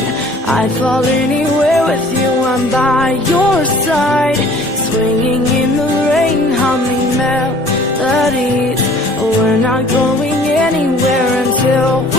mine. I'd fall anywhere with you, I'm by your side. Swinging in the rain, humming melodies. We're not going anywhere until